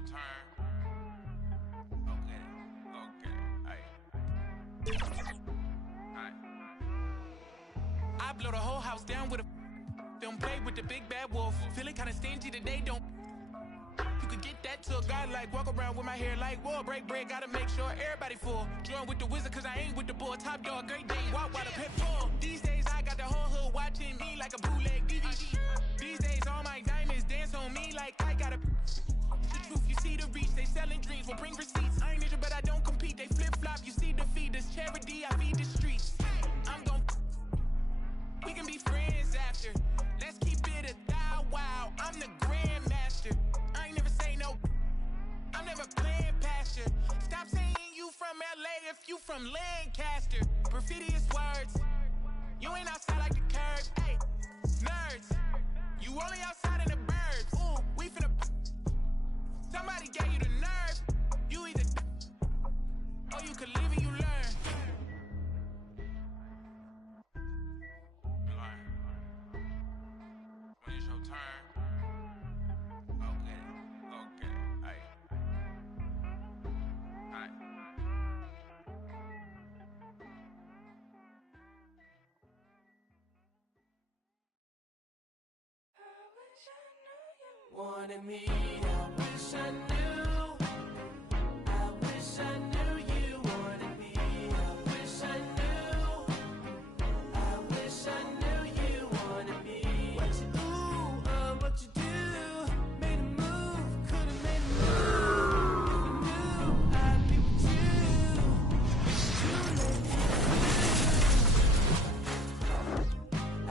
your turn. Okay. Aight. I blow the whole house down with a. Don't play with the big bad wolf. Feeling kinda stingy today, don't. You could get that to a guy like walk around with my hair like wool. Break bread, gotta make sure everybody full. Join with the wizard, cause I ain't with the bull. Top dog, great day, walk while the pit full. These days I got the whole hood watching me like a bootleg DVD. These days all my diamonds dance on me like I got a. The truth, you see the reach, they selling dreams, will bring receipts. I ain't injured, but I don't compete, they flip-flop. You see defeat, this charity, I feed the streets. I'm gon' we can be friends after. Let's keep it a thou wow. I'm the grandmaster. I ain't never say no. I'm never playing pasture. Stop saying you from LA if you from Lancaster. Perfidious words. You ain't outside like the curb. Hey, nerds. You only outside in the burbs. Ooh, we finna. Somebody gave you the nerve. You either or you could live and you learn. When it's your turn. Okay. Aight. Wanted me, I wish I knew. I wish I knew you wanted me. I wish I knew. I wish I knew you wanted me. What you do, what you do. Made a move, could've made a move. If I knew I'd be with you. It's too late.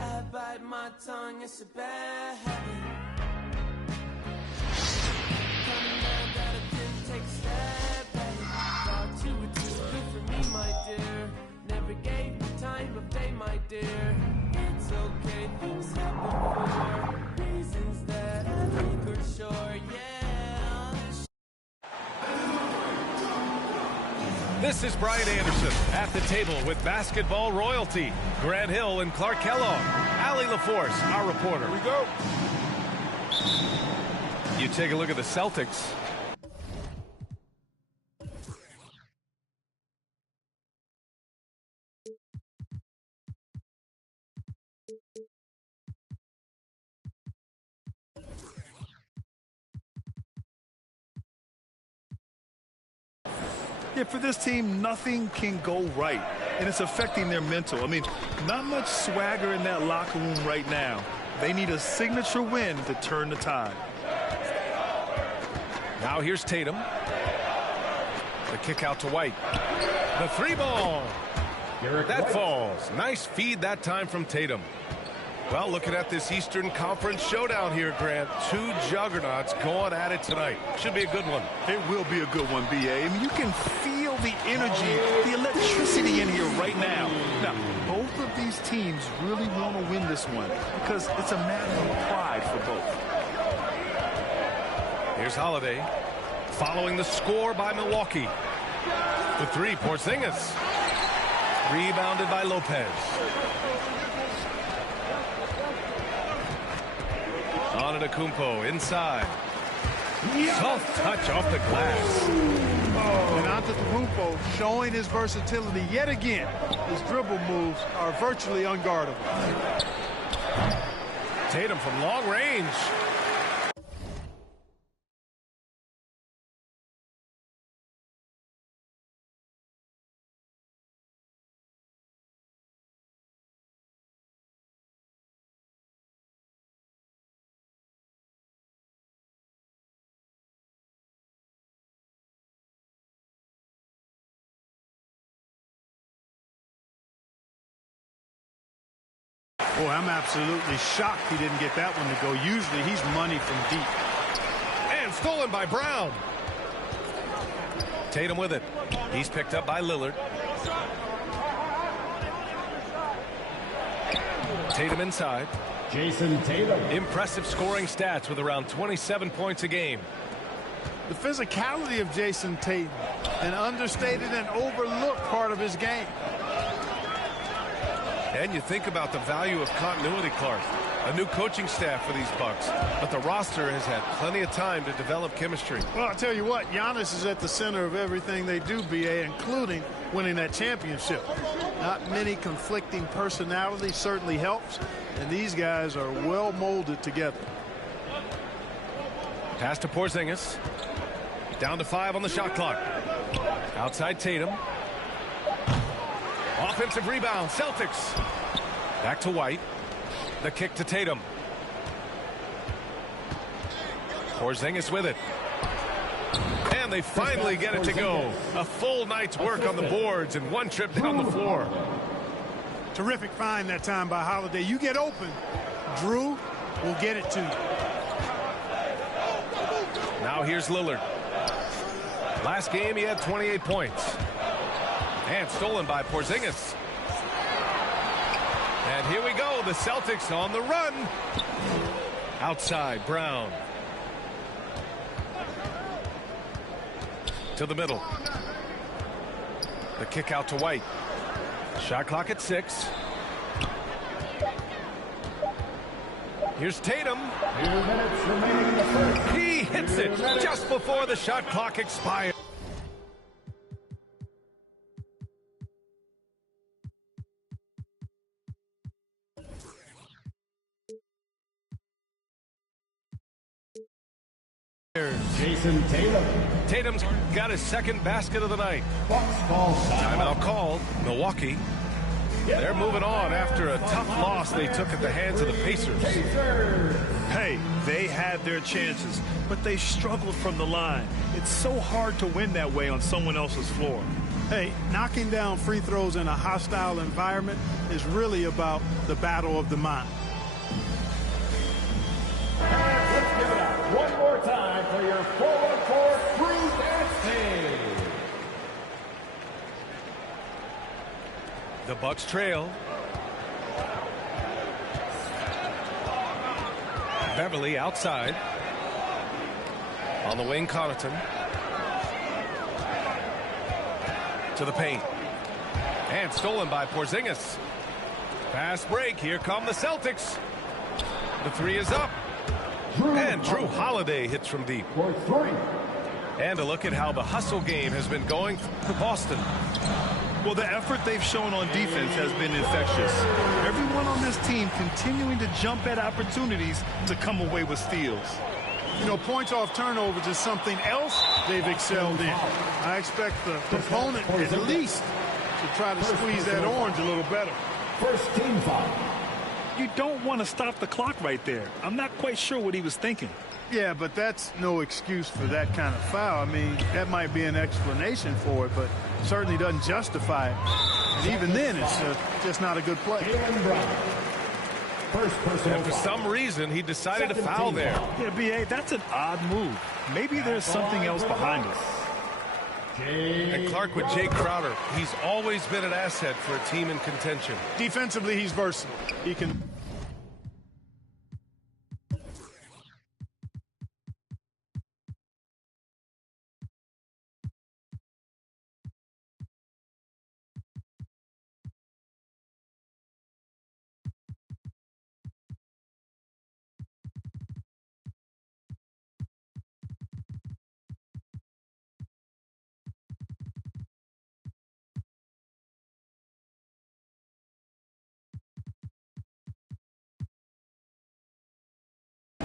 I bite my tongue, it's a bad habit. Take a step back. Thought you were too good for me, my dear. Never gave me time of day, my dear. It's okay, things happen for reasons that I think are sure, yeah. This is Brian Anderson at the table with basketball royalty. Grant Hill and Clark Kellogg. Allie LaForce, our reporter. Here we go. You take a look at the Celtics. Yeah, for this team, nothing can go right, and it's affecting their mental. I mean, not much swagger in that locker room right now. They need a signature win to turn the tide. Now here's Tatum. The kick out to White. The three ball. That falls. Nice feed that time from Tatum. Well, looking at this Eastern Conference showdown here, Grant. Two juggernauts going at it tonight. Should be a good one. It will be a good one, B.A. I mean, you can feel the energy, the electricity in here right now. Now, both of these teams really want to win this one because it's a matter of pride for both. Here's Holiday. Following the score by Milwaukee. The three, Porzingis. Rebounded by Lopez. Antetokounmpo inside. Soft touch off the glass. And Antetokounmpo showing his versatility yet again. His dribble moves are virtually unguardable. Tatum from long range. Boy, I'm absolutely shocked he didn't get that one to go. Usually he's money from deep. And stolen by Brown. Tatum with it. He's picked up by Lillard. Tatum inside. Jason Tatum. Impressive scoring stats with around 27 points a game. The physicality of Jason Tatum, an understated and overlooked part of his game. And you think about the value of continuity, Clark. A new coaching staff for these Bucks, but the roster has had plenty of time to develop chemistry. Well, I'll tell you what, Giannis is at the center of everything they do, BA, including winning that championship. Not many conflicting personalities certainly helps, and these guys are well molded together. Pass to Porzingis. Down to 5 on the shot clock. Outside Tatum. Offensive rebound, Celtics. Back to White. The kick to Tatum. Porzingis with it. And they finally get it to go. A full night's work on the boards and one trip down the floor. Terrific find that time by Holiday. You get open, Drew will get it to you. Now here's Lillard. Last game he had 28 points. And stolen by Porzingis. And here we go, the Celtics on the run. Outside, Brown. To the middle. The kick out to White. Shot clock at 6. Here's Tatum. He hits it just before the shot clock expires. Jason Tatum. Tatum's got his second basket of the night. Bucks ball Timeout called. Milwaukee. They're moving on after a tough loss they took at the hands of the Pacers. Hey, they had their chances, but they struggled from the line. It's so hard to win that way on someone else's floor. Hey, knocking down free throws in a hostile environment is really about the battle of the mind. Let's give it up one more time for your 4-on-4 crew dance team. The Bucks trail. Beverly outside. On the wing, Connaughton. To the paint. And stolen by Porzingis. Fast break. Here come the Celtics. The 3 is up. And Drew Holiday hits from deep. For 3. And a look at how the hustle game has been going for Boston. Well, the effort they've shown on defense has been infectious. Everyone on this team continuing to jump at opportunities to come away with steals. You know, points off turnovers is something else they've excelled in. I expect the opponent at least to try to squeeze that orange a little better. First team foul. You don't want to stop the clock right there. I'm not quite sure what he was thinking. Yeah, but that's no excuse for that kind of foul. I mean, that might be an explanation for it, but certainly doesn't justify it. And even then, it's just not a good play. First personal And for foul. some reason, he decided to foul there. Yeah, B.A., that's an odd move. Maybe there's something else behind it. And Clark with Jay Crowder. He's always been an asset for a team in contention. Defensively, he's versatile. He can...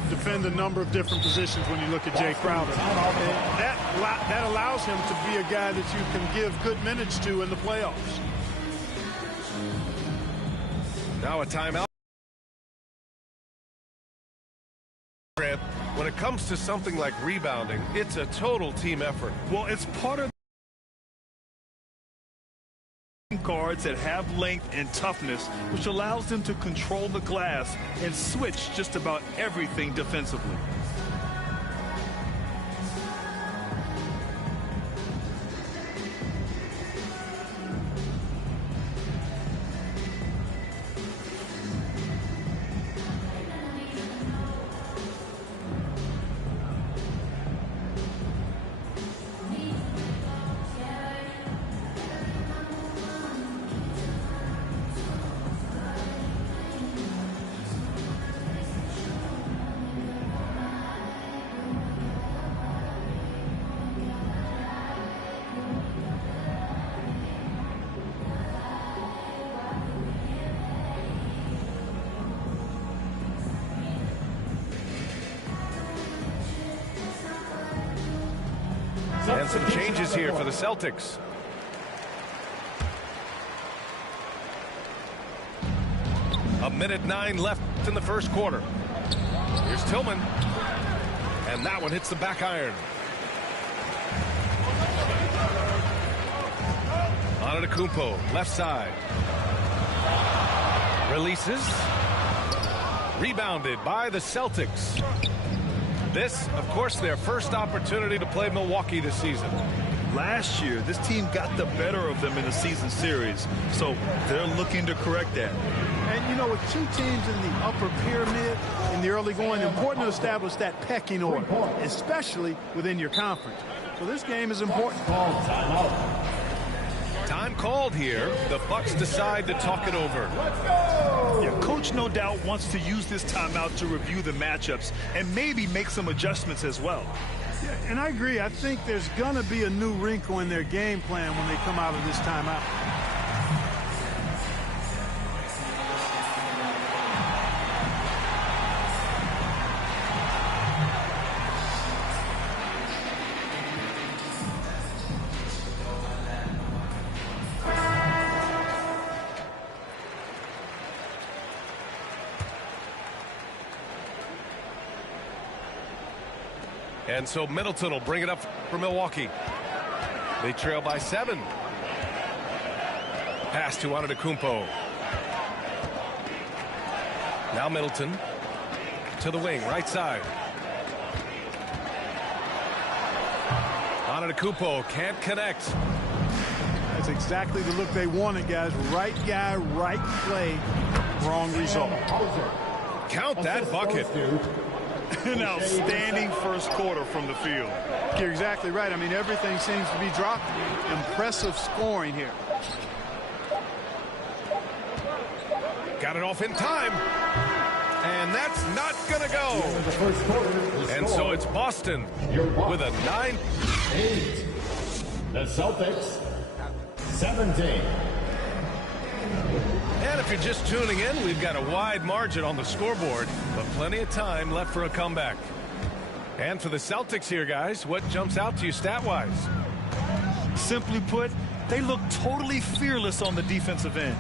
defend a number of different positions when you look at Jay Crowder. That allows him to be a guy that you can give good minutes to in the playoffs. Now a timeout. When it comes to something like rebounding, it's a total team effort. Well, it's part of guards that have length and toughness, which allows them to control the glass and switch just about everything defensively. Some changes here for the Celtics. A minute 9 left in the first quarter. Here's Tillman. And that one hits the back iron. Antetokounmpo, left side. Releases. Rebounded by the Celtics. This, of course, their first opportunity to play Milwaukee this season. Last year, this team got the better of them in the season series, so they're looking to correct that. And, you know, with two teams in the upper pyramid in the early going, important to establish that pecking order, especially within your conference. So this game is important. Time called here. The Bucks decide to talk it over. Yeah, coach no doubt wants to use this timeout to review the matchups and maybe make some adjustments as well. Yeah, and I agree. I think there's going to be a new wrinkle in their game plan when they come out of this timeout. And so Middleton will bring it up for Milwaukee. They trail by 7. Pass to Antetokounmpo. Now Middleton to the wing, right side. Antetokounmpo can't connect. That's exactly the look they wanted, guys. Right guy, right play, wrong result. Count that bucket. An outstanding first quarter from the field. You're exactly right. I mean, everything seems to be dropped. Impressive scoring here. Got it off in time. And that's not going to go. And so it's Boston with a 9. 8. The Celtics 17. And if you're just tuning in, we've got a wide margin on the scoreboard, but plenty of time left for a comeback. And for the Celtics here, guys, what jumps out to you stat-wise? Simply put, they look totally fearless on the defensive end.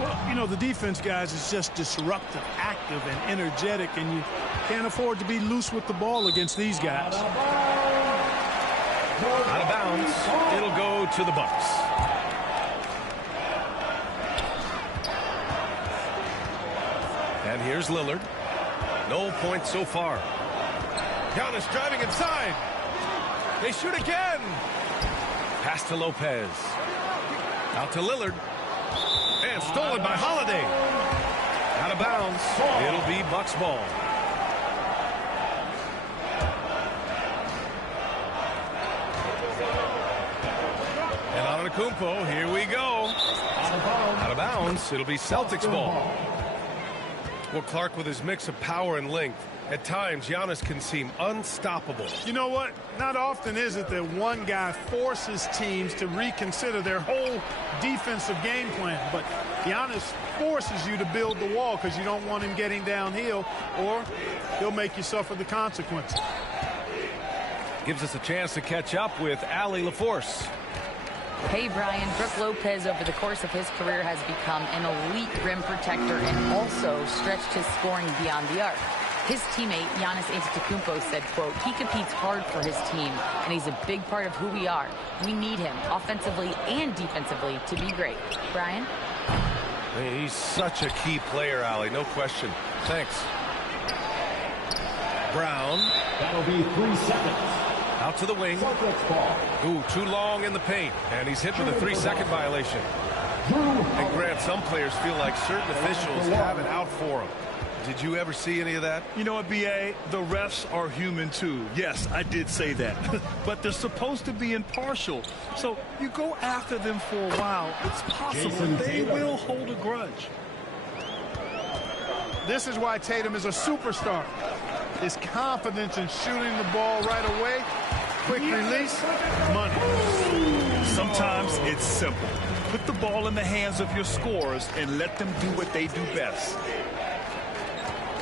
Well, you know, the defense, guys, is just disruptive, active, and energetic, and you can't afford to be loose with the ball against these guys. Out of bounds. It'll go to the Bucks. And here's Lillard. No points so far. Giannis driving inside. They shoot again. Pass to Lopez. Out to Lillard. And stolen by Holiday. Out of bounds. It'll be Bucks ball. And Antetokounmpo, here we go. Out of bounds. It'll be Celtics ball. Well, Clark, with his mix of power and length, at times Giannis can seem unstoppable. You know what? Not often is it that one guy forces teams to reconsider their whole defensive game plan. But Giannis forces you to build the wall because you don't want him getting downhill, or he'll make you suffer the consequences. Gives us a chance to catch up with Allie LaForce. Hey, Brian. Brook Lopez, over the course of his career, has become an elite rim protector and also stretched his scoring beyond the arc. His teammate, Giannis Antetokounmpo, said, quote, "He competes hard for his team, and he's a big part of who we are. We need him, offensively and defensively, to be great." Brian? He's such a key player, Allie, no question. Thanks. Brown. That'll be 3 seconds. Out to the wing. Celtics ball. Ooh, too long in the paint. And he's hit with a 3-second violation. And Grant, some players feel like certain officials have it out for them. Did you ever see any of that? You know what, B.A.? The refs are human, too. Yes, I did say that. But they're supposed to be impartial. So you go after them for a while. It's possible they will hold a grudge. This is why Tatum is a superstar. His confidence in shooting the ball right away, quick release, money. Sometimes it's simple. Put the ball in the hands of your scorers and let them do what they do best.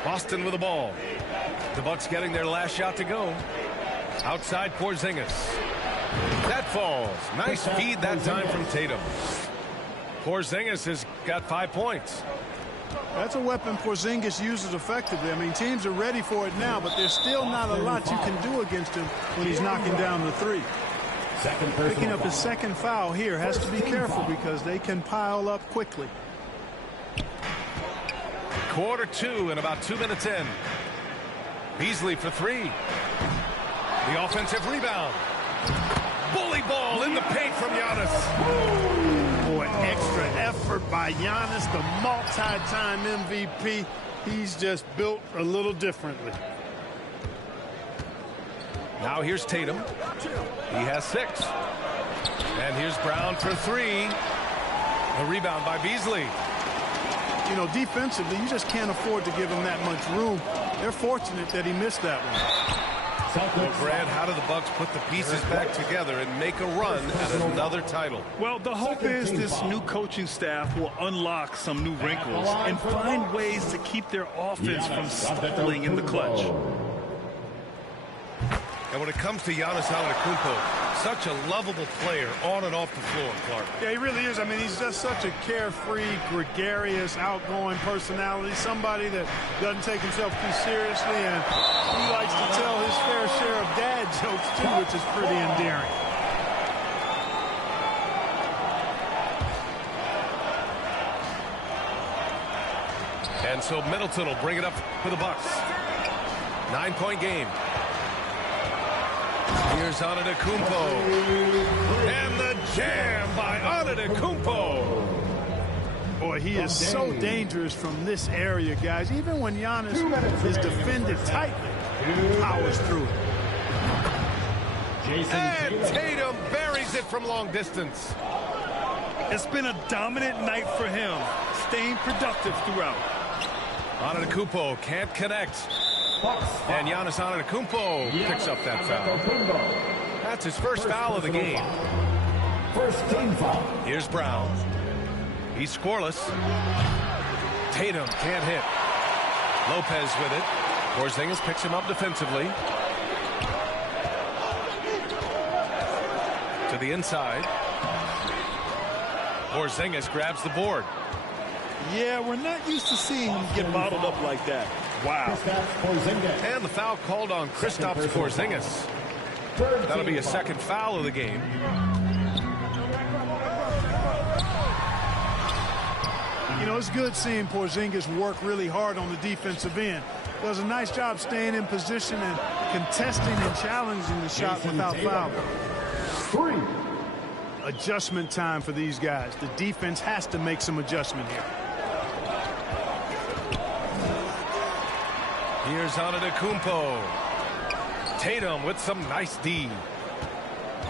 Boston with the ball. The Bucks getting their last shot to go. Outside Porzingis. That falls. Nice feed that time from Tatum. Porzingis has got 5 points. That's a weapon Porzingis uses effectively. I mean, teams are ready for it now, but there's still not a lot you can do against him when he's knocking down the three. Picking up his second foul here, has to be careful because they can pile up quickly. Quarter 2 and about 2 minutes in. Beasley for 3. The offensive rebound. Bully ball in the paint from Giannis. Boy, extra effort by Giannis, the multi-time MVP. He's just built a little differently. Now here's Tatum. He has 6. And here's Brown for 3. The rebound by Beasley. You know, defensively, you just can't afford to give him that much room. They're fortunate that he missed that one. Well, Grant, how do the Bucks put the pieces back together and make a run at another title? Well, the hope is this new coaching staff will unlock some new wrinkles and find ways to keep their offense from stalling in the clutch. And when it comes to Giannis Antetokounmpo, such a lovable player on and off the floor, Clark. Yeah, he really is. I mean, he's just such a carefree, gregarious, outgoing personality, somebody that doesn't take himself too seriously, and he likes to tell his fair share of dad jokes, too, which is pretty endearing. And so Middleton will bring it up for the Bucks. 9-point game. Here's Antetokounmpo. And the jam by Antetokounmpo. Boy, he is so dangerous from this area, guys. Even when Giannis is defended tightly, he powers through it. And Tatum buries it from long distance. It's been a dominant night for him, staying productive throughout. Antetokounmpo can't connect. And Giannis Antetokounmpo picks up that foul. That's his first foul of the game. First team foul. Here's Brown. He's scoreless. Tatum can't hit. Lopez with it. Porzingis picks him up defensively. To the inside. Porzingis grabs the board. Yeah, we're not used to seeing him get bottled up like that. Wow. And the foul called on Kristaps Porzingis. That'll be a second foul of the game. You know, it's good seeing Porzingis work really hard on the defensive end. Does a nice job staying in position and contesting and challenging the shot without fouling. 3. Adjustment time for these guys. The defense has to make some adjustment here. Here's Antetokounmpo. Tatum with some nice D.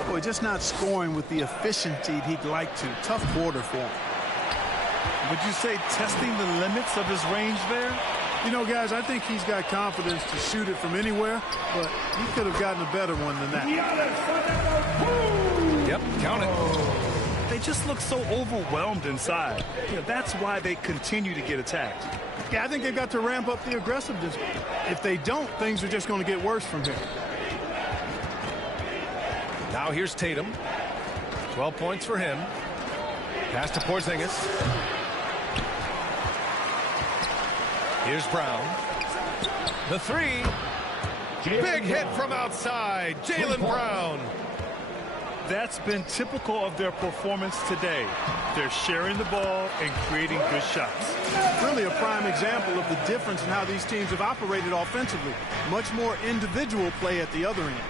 Boy, just not scoring with the efficiency he'd like to. Tough quarter for him. Would you say testing the limits of his range there? You know, guys, I think he's got confidence to shoot it from anywhere, but he could have gotten a better one than that. Yep, count it. They just look so overwhelmed inside. Yeah, that's why they continue to get attacked. Yeah, I think they've got to ramp up the aggressiveness. If they don't, things are just going to get worse from here. Now here's Tatum. 12 points for him. Pass to Porzingis. Here's Brown. The 3. Big hit from outside. Jaylen Brown. That's been typical of their performance today. They're sharing the ball and creating good shots. Really a prime example of the difference in how these teams have operated offensively. Much more individual play at the other end.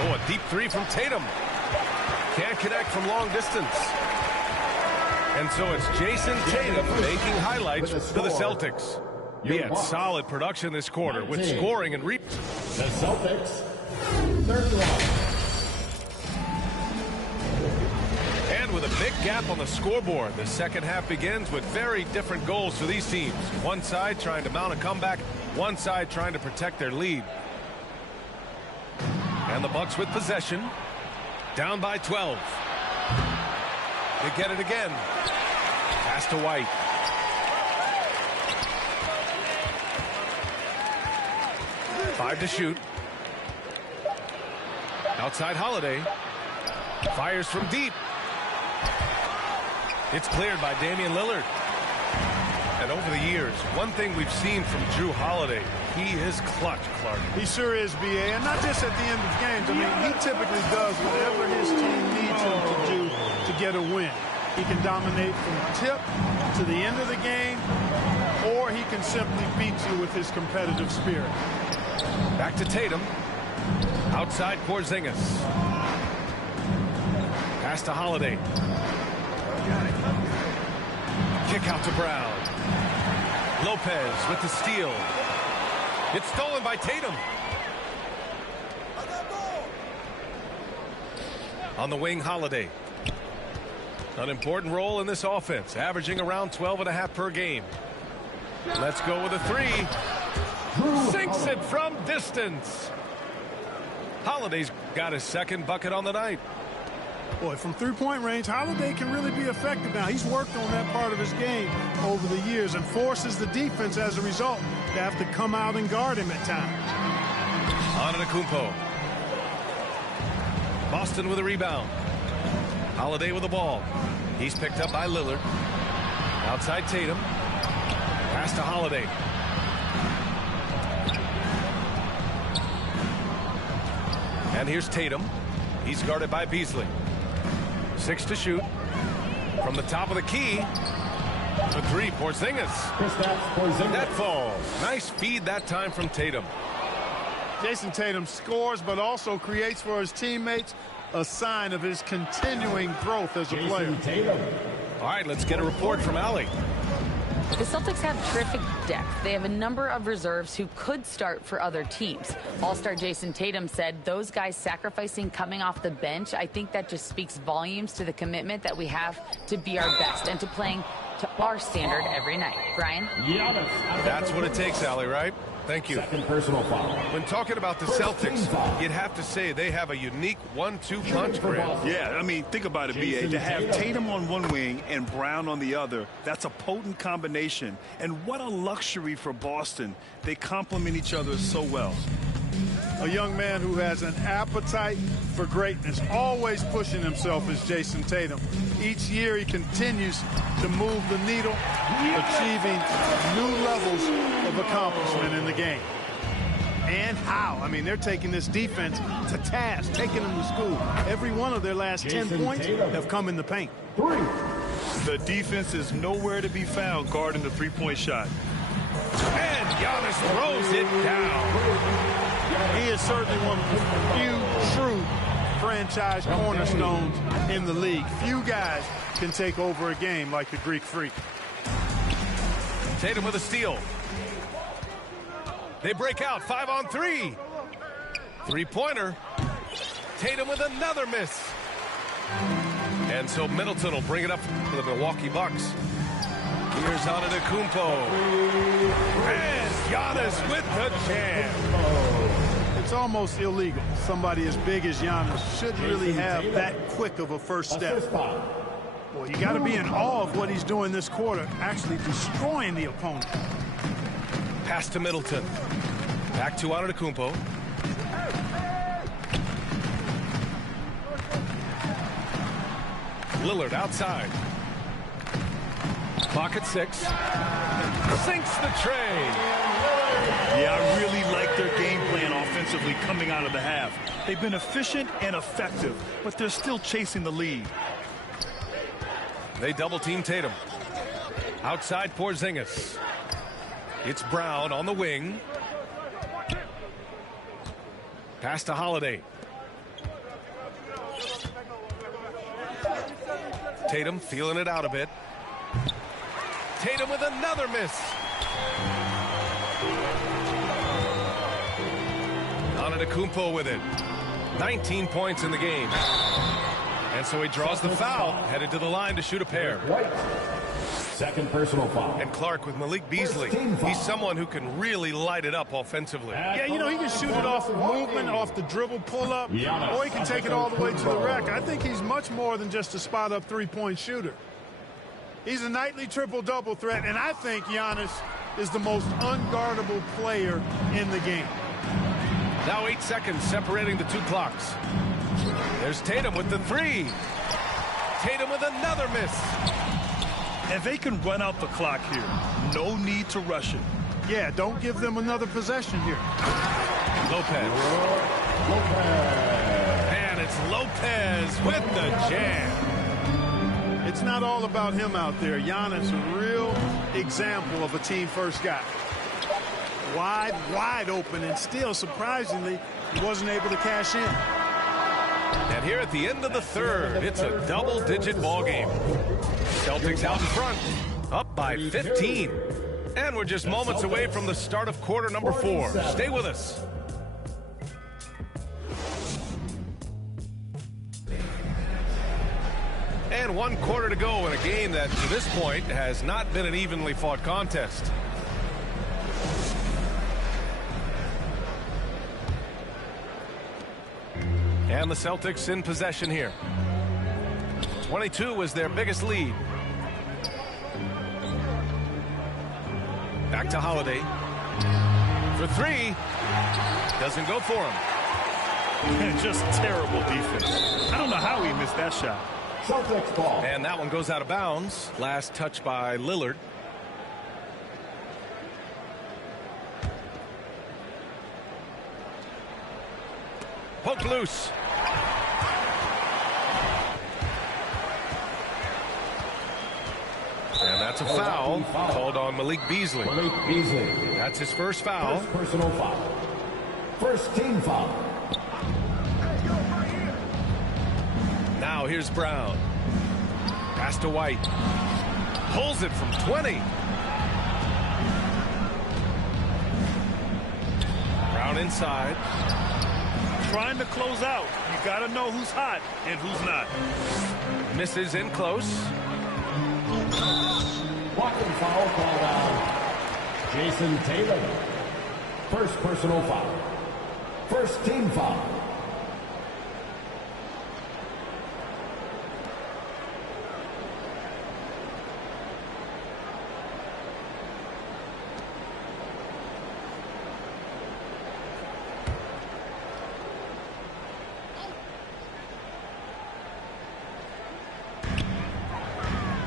Oh, a deep 3 from Tatum. Can't connect from long distance. And so it's Jason Tatum making highlights for the Celtics. He had solid production this quarter with scoring and The Celtics, third round. And with a big gap on the scoreboard, the second half begins with very different goals for these teams. One side trying to mount a comeback, one side trying to protect their lead. And the Bucks with possession, down by 12. They get it again. Pass to White. Five to shoot. Outside Holiday. Fires from deep. It's cleared by Damian Lillard. And over the years, one thing we've seen from Drew Holiday, he is clutch, Clark. He sure is, B.A., and not just at the end of games. I mean, he typically does whatever his team needs him to do to get a win. He can dominate from tip to the end of the game, or he can simply beat you with his competitive spirit. Back to Tatum. Outside Porzingis. Pass to Holiday. Kick out to Brown. Lopez with the steal. It's stolen by Tatum. On the wing, Holiday. An important role in this offense, averaging around 12.5 per game. Let's go with a three. Sinks it from distance. Holiday's got his second bucket on the night. Boy, from three-point range, Holiday can really be effective now. He's worked on that part of his game over the years and forces the defense as a result to have to come out and guard him at times. Antetokounmpo. Boston with a rebound. Holiday with the ball. He's picked up by Lillard. Outside Tatum. Pass to Holiday. And here's Tatum. He's guarded by Beasley. 6 to shoot. From the top of the key. The three, Porzingis. That falls. Nice feed that time from Tatum. Jason Tatum scores, but also creates for his teammates a sign of his continuing growth as a player. All right, let's get a report from Allie. The Celtics have terrific depth. They have a number of reserves who could start for other teams. All-star Jason Tatum said those guys sacrificing coming off the bench, I think that just speaks volumes to the commitment that we have to be our best and to playing to our standard every night. Brian? That's what it takes, Allie, right? Thank you. Second personal foul. When talking about the Celtics, you'd have to say they have a unique 1-2 punch, Grant. Yeah, I mean, think about it, B.A. To have Tatum on one wing and Brown on the other, that's a potent combination. And what a luxury for Boston. They complement each other so well. A young man who has an appetite for greatness, always pushing himself, is Jason Tatum. Each year he continues to move the needle, achieving new levels of accomplishment in the game. And how? I mean, they're taking this defense to task, taking them to school. Every one of their last 10 points have come in the paint. The defense is nowhere to be found guarding the three-point shot. And Giannis throws it down. He is certainly one of the few true franchise cornerstones in the league. Few guys can take over a game like the Greek Freak. Tatum with a steal. They break out 5-on-3. Three-pointer. Tatum with another miss. And so Middleton will bring it up for the Milwaukee Bucks. Here's Antetokounmpo. And Giannis with the jam. It's almost illegal. Somebody as big as Giannis shouldn't really have that quick of a first step. Boy, you got to be in awe of what he's doing this quarter, actually destroying the opponent. Pass to Middleton. Back to Antetokounmpo. Lillard outside. Clock at 6. Sinks the tray. Yeah, I really like their game plan offensively coming out of the half. They've been efficient and effective, but they're still chasing the lead. They double-team Tatum. Outside Porzingis. It's Brown on the wing. Pass to Holiday. Tatum feeling it out a bit. Tatum with another miss. Antetokounmpo with it. 19 points in the game. And so he draws the foul, headed to the line to shoot a pair. Second personal foul. And Clark with Malik Beasley. He's someone who can really light it up offensively. Yeah, you know, he can shoot it off of movement, off the dribble pull-up, or he can take it all the way to the rack. I think he's much more than just a spot-up three-point shooter. He's a nightly triple-double threat, and I think Giannis is the most unguardable player in the game. Now 8 seconds separating the two clocks. There's Tatum with the three. Tatum with another miss. And they can run out the clock here. No need to rush it. Yeah, don't give them another possession here. Lopez. And it's Lopez with the jam. It's not all about him out there. Giannis, a real example of a team-first guy. Wide open, and still, surprisingly, he wasn't able to cash in. And here at the end of the third, it's a double-digit ball game. Celtics out in front, up by 15. And we're just moments away from the start of quarter number 4. Stay with us. And 1 quarter to go in a game that, to this point, has not been an evenly fought contest. And the Celtics in possession here. 22 was their biggest lead. Back to Holiday. For three. Doesn't go for him. Just terrible defense. I don't know how he missed that shot. Celtics ball. And that one goes out of bounds. Last touch by Lillard. Poked loose. And that's a foul called on Malik Beasley. That's his first foul. First personal foul. First team foul. Now here's Brown. Pass to White. Pulls it from 20. Brown inside. Trying to close out. You got to know who's hot and who's not. Misses in close. Blocking foul called on Jason Tatum. First personal foul. First team foul.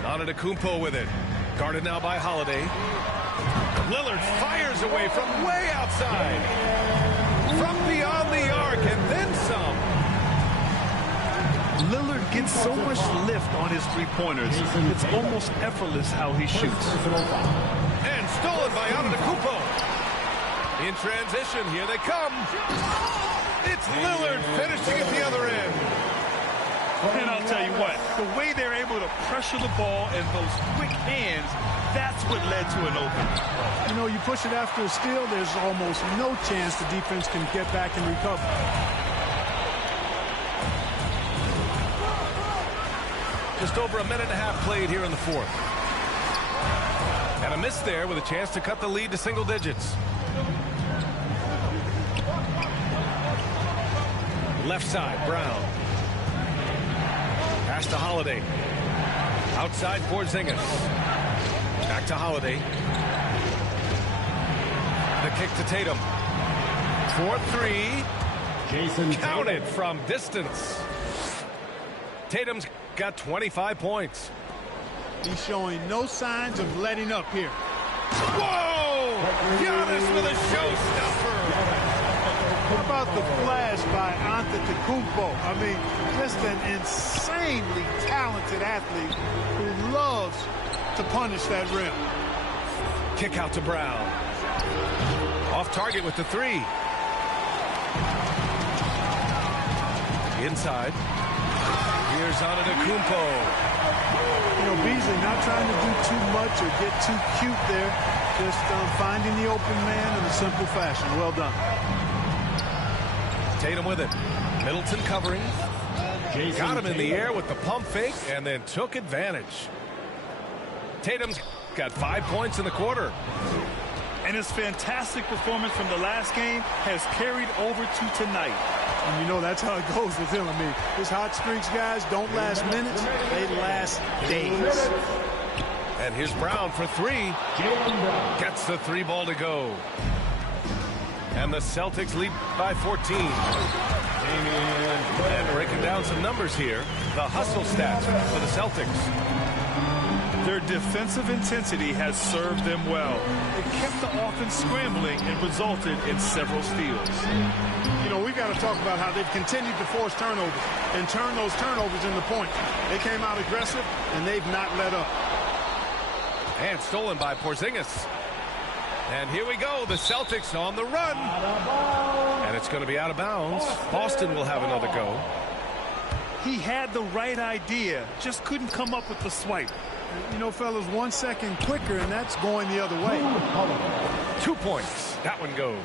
Antetokounmpo with it. Guarded now by Holiday. Lillard fires away from way outside. From beyond the arc and then some. Lillard gets so much lift on his three-pointers. It's almost effortless how he shoots. And stolen by Antetokounmpo. In transition, here they come. It's Lillard finishing at the other end. And I'll tell you what, the way they're able to pressure the ball and those quick hands, that's what led to an open. You know, you push it after a steal, there's almost no chance the defense can get back and recover. Just over a minute and a half played here in the fourth. And a miss there with a chance to cut the lead to single digits. Left side, Brown. Pass to Holiday. Outside Porzingis. Back to Holiday. The kick to Tatum. 4-3. Jason Counted from distance. Tatum's got 25 points. He's showing no signs of letting up here. Whoa! Giannis with a showstopper. How about the flash by Antetokounmpo? I mean, just an insanely talented athlete who loves to punish that rim. Kick out to Brown. Off target with the three. Inside. Here's Antetokounmpo. You know, Beasley not trying to do too much or get too cute there. Just finding the open man in a simple fashion. Well done. Tatum with it. Middleton covering. Got him in the air with the pump fake and then took advantage. Tatum's got 5 points in the quarter. And his fantastic performance from the last game has carried over to tonight. And you know, that's how it goes with him. I mean, his hot streaks, guys, don't last minutes. They last days. And here's Brown for three. Gets the three ball to go. And the Celtics lead by 14. And breaking down some numbers here, the hustle stats for the Celtics. Their defensive intensity has served them well. It kept the offense scrambling and resulted in several steals. You know, we've got to talk about how they've continued to force turnovers and turn those turnovers into points. They came out aggressive, and they've not let up. And stolen by Porzingis. And here we go, the Celtics on the run. And it's going to be out of bounds. Boston will have another go. He had the right idea, just couldn't come up with the swipe. You know, fellas, 1 second quicker, and that's going the other way. 2 points. That one goes.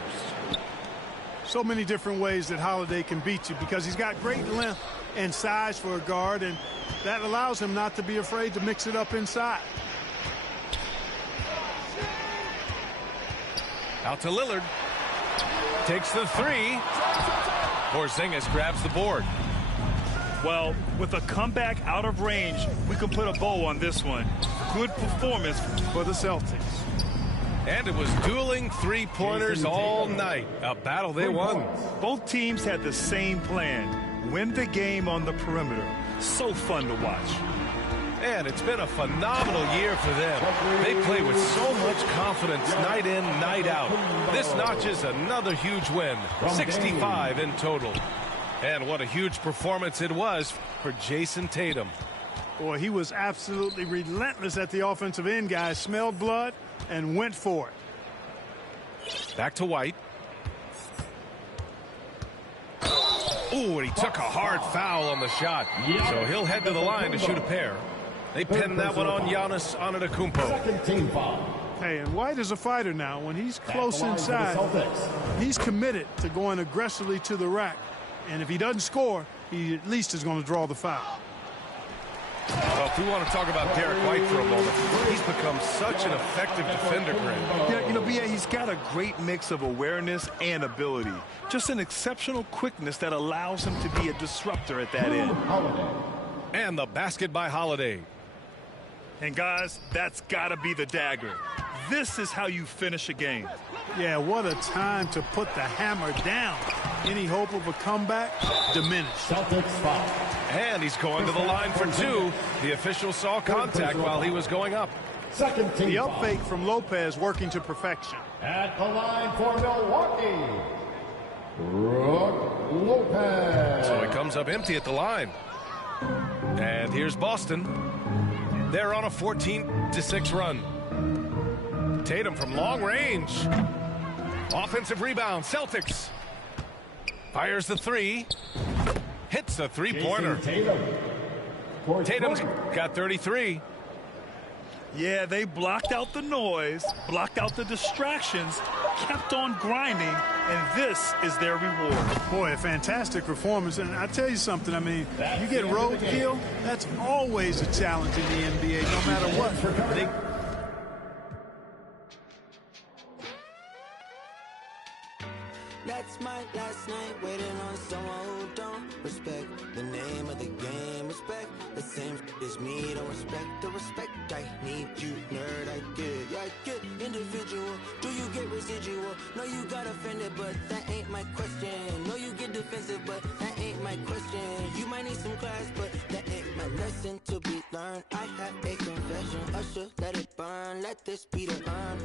So many different ways that Holiday can beat you because he's got great length and size for a guard, and that allows him not to be afraid to mix it up inside. Out to Lillard. Takes the three. Porzingis grabs the board. Well, with a comeback out of range, we can put a bow on this one. Good performance for the Celtics. And it was dueling three-pointers all night. A battle they won. Both teams had the same plan. Win the game on the perimeter. So fun to watch. And it's been a phenomenal year for them. They play with so much confidence night in, night out. This notches another huge win, 65 in total. And what a huge performance it was for Jason Tatum. Boy, he was absolutely relentless at the offensive end, guys. Smelled blood and went for it. Back to White. Ooh, and he took a hard foul on the shot. So he'll head to the line to shoot a pair. They pinned that one on Giannis Antetokounmpo. Second team foul. Hey, and White is a fighter now. When he's close inside, he's committed to going aggressively to the rack. And if he doesn't score, he at least is going to draw the foul. Well, if we want to talk about Derek White for a moment, he's become such an effective defender, Grant. Yeah, you know, B.A., he's got a great mix of awareness and ability. Just an exceptional quickness that allows him to be a disruptor at that end. And the basket by Holiday. And, guys, that's got to be the dagger. This is how you finish a game. Yeah, what a time to put the hammer down. Any hope of a comeback diminished. Celtics foul. And he's going to the line for two. The official saw contact while he was going up. Second team The foul. up fake from Lopez working to perfection. At the line for Milwaukee, Brook Lopez. So he comes up empty at the line. And here's Boston. They're on a 14-6 run. Tatum from long range. Offensive rebound. Celtics. Fires the three. Hits a three-pointer. Tatum's got 33. Yeah, they blocked out the noise, blocked out the distractions, kept on grinding, and this is their reward. Boy, a fantastic performance. And I tell you something, I mean, you get roadkill, that's always a challenge in the NBA, no matter what. That's my last night, waiting on someone who don't respect the name of the game. Respect the same as me, don't respect the respect I need. You nerd, I get individual. Do you get residual? No, you got offended, but that ain't my question. No, you get defensive, but that ain't my question. You might need some class, but that ain't my lesson to be learned. I have a confession, Usher, let it burn. Let this be the urn.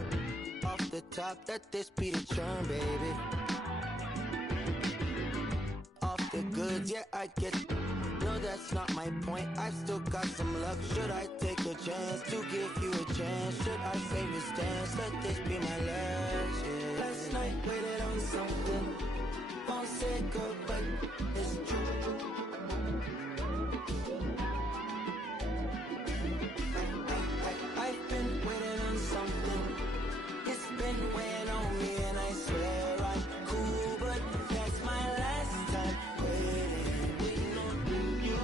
Off the top, let this be the churn, baby. Off the goods, yeah, I get. No, that's not my point. I've still got some luck. Should I take a chance to give you a chance? Should I save the stance? Let this be my last. Yeah. Last night, waited on something. Won't say goodbye. It's true. I've been waiting on something. It's been weighing on me, and I swear I'm cool, but that's my last time waiting on you.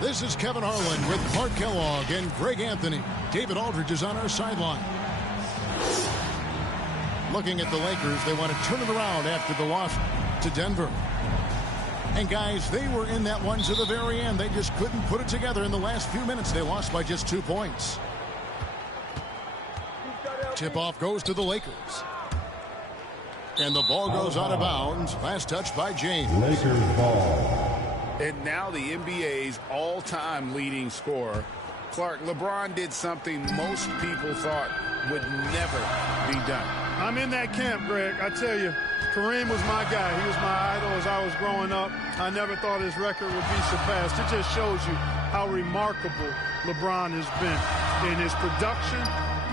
This is Kevin Harlan with Clark Kellogg and Greg Anthony. David Aldridge is on our sideline. Looking at the Lakers, they want to turn it around after the loss to Denver. And guys, they were in that one to the very end. They just couldn't put it together in the last few minutes. They lost by just 2 points. Tip-off goes to the Lakers. And the ball goes out of bounds. Last touch by James. Lakers ball. And now the NBA's all-time leading scorer. Clark, LeBron did something most people thought would never be done. I'm in that camp, Greg. I tell you, Kareem was my guy. He was my idol as I was growing up. I never thought his record would be surpassed. It just shows you how remarkable LeBron has been in his production,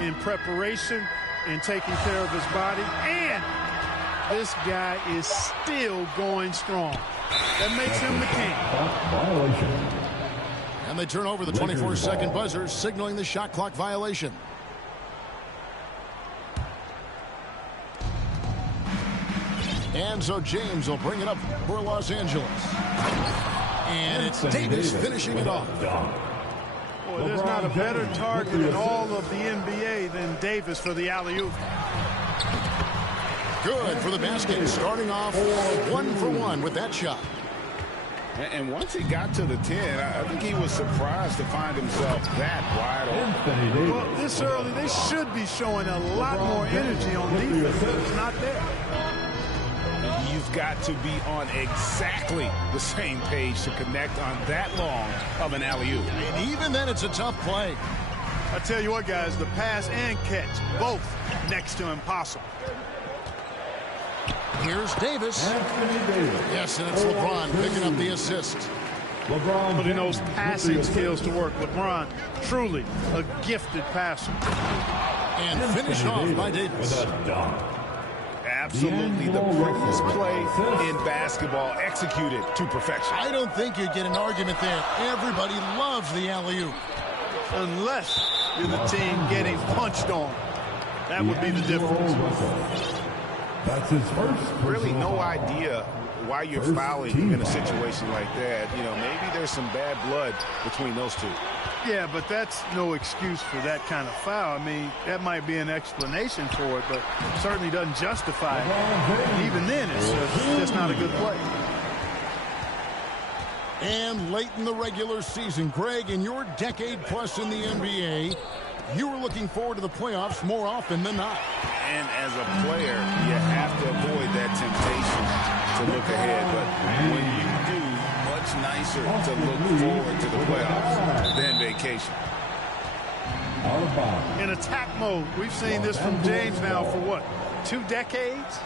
in preparation, in taking care of his body. And this guy is still going strong. That makes him the king. Violation. And they turn over the 24-second buzzer, signaling the shot clock violation. And so James will bring it up for Los Angeles. And it's Davis finishing it off. Boy, there's not a better target in all of the NBA than Davis for the alley-oop. Good for the basket, starting off 1 for 1 with that shot. And once he got to the 10, I think he was surprised to find himself that wide open. Well, this early, they should be showing a lot more energy on defense. It's not there. You've got to be on exactly the same page to connect on that long of an alley-oop. And even then, it's a tough play. I tell you what, guys, the pass and catch, both next to impossible. Here's Davis. Davis. Yes, and it's LeBron picking up the assist. LeBron Putting those passing skills to work. LeBron, truly a gifted passer. And finished off by Davis. Absolutely the prettiest play in basketball, executed to perfection. I don't think you'd get an argument there. Everybody loves the alley-oop. Unless you're the team getting punched on. That would be the difference. That's his first. Really no idea why you're fouling in a situation like that. You know, maybe there's some bad blood between those two. Yeah, but that's no excuse for that kind of foul. I mean, that might be an explanation for it, but certainly doesn't justify it. And even then, it's just not a good play. And late in the regular season, Greg, in your decade plus in the NBA, you were looking forward to the playoffs more often than not. And as a player, you have to avoid that temptation to look ahead. But when you do, much nicer to look forward to the playoffs than vacation. In attack mode, we've seen this from James now for what, 2 decades?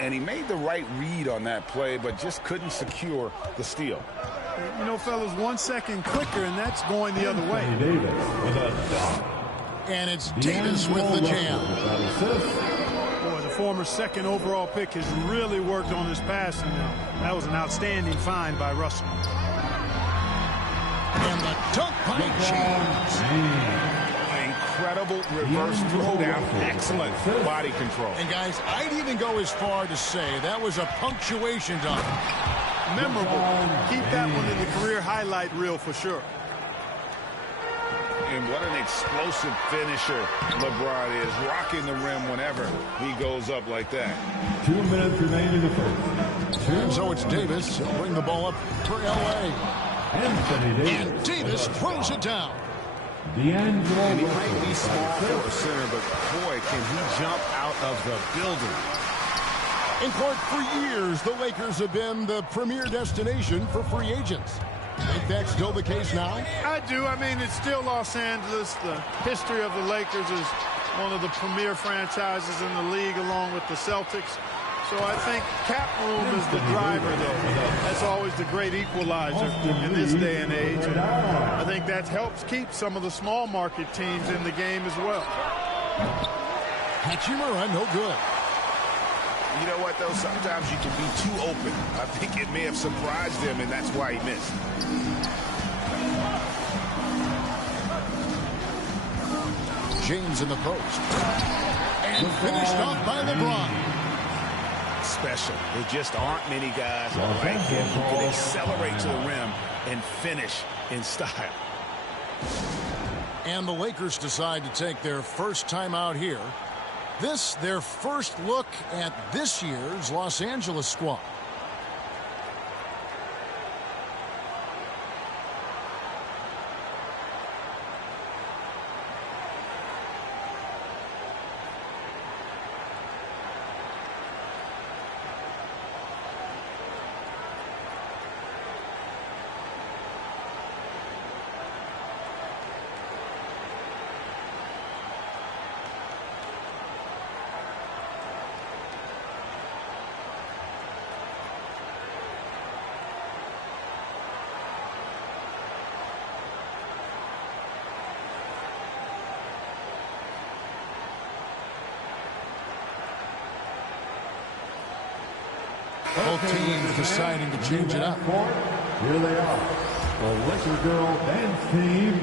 And he made the right read on that play, but just couldn't secure the steal. You know, fellas, 1 second quicker, and that's going the other way. And it's Davis with the jam. Boy, the former second overall pick has really worked on his passing now. That was an outstanding find by Russell. And the dunk by James. Incredible reverse throwdown. Excellent body control. And guys, I'd even go as far to say that was a punctuation dunk. Memorable. Keep that one in the career highlight reel for sure. And what an explosive finisher LeBron is, rocking the rim whenever he goes up like that. 2 minutes remaining in the first. And so it's Davis. He'll bring the ball up for L.A. And Davis throws it down. And he might be small for a center, but boy, can he jump out of the building. In Clark, for years, the Lakers have been the premier destination for free agents. Think that's still the case now? I do. I mean, it's still Los Angeles. The history of the Lakers is one of the premier franchises in the league, along with the Celtics. So I think cap room is the driver, though. That's always the great equalizer in this day and age. And I think that helps keep some of the small market teams in the game as well. Hachimura, no good. You know what, though? Sometimes you can be too open. I think it may have surprised him, and that's why he missed. James in the post. And finished off by LeBron. special. There just aren't many guys like him who can accelerate to the rim and finish in style. And the Lakers decide to take their first time out here. This, their first look at this year's Los Angeles squad. Both teams deciding to change it up. Here they are, the Laker Girl Dance Team.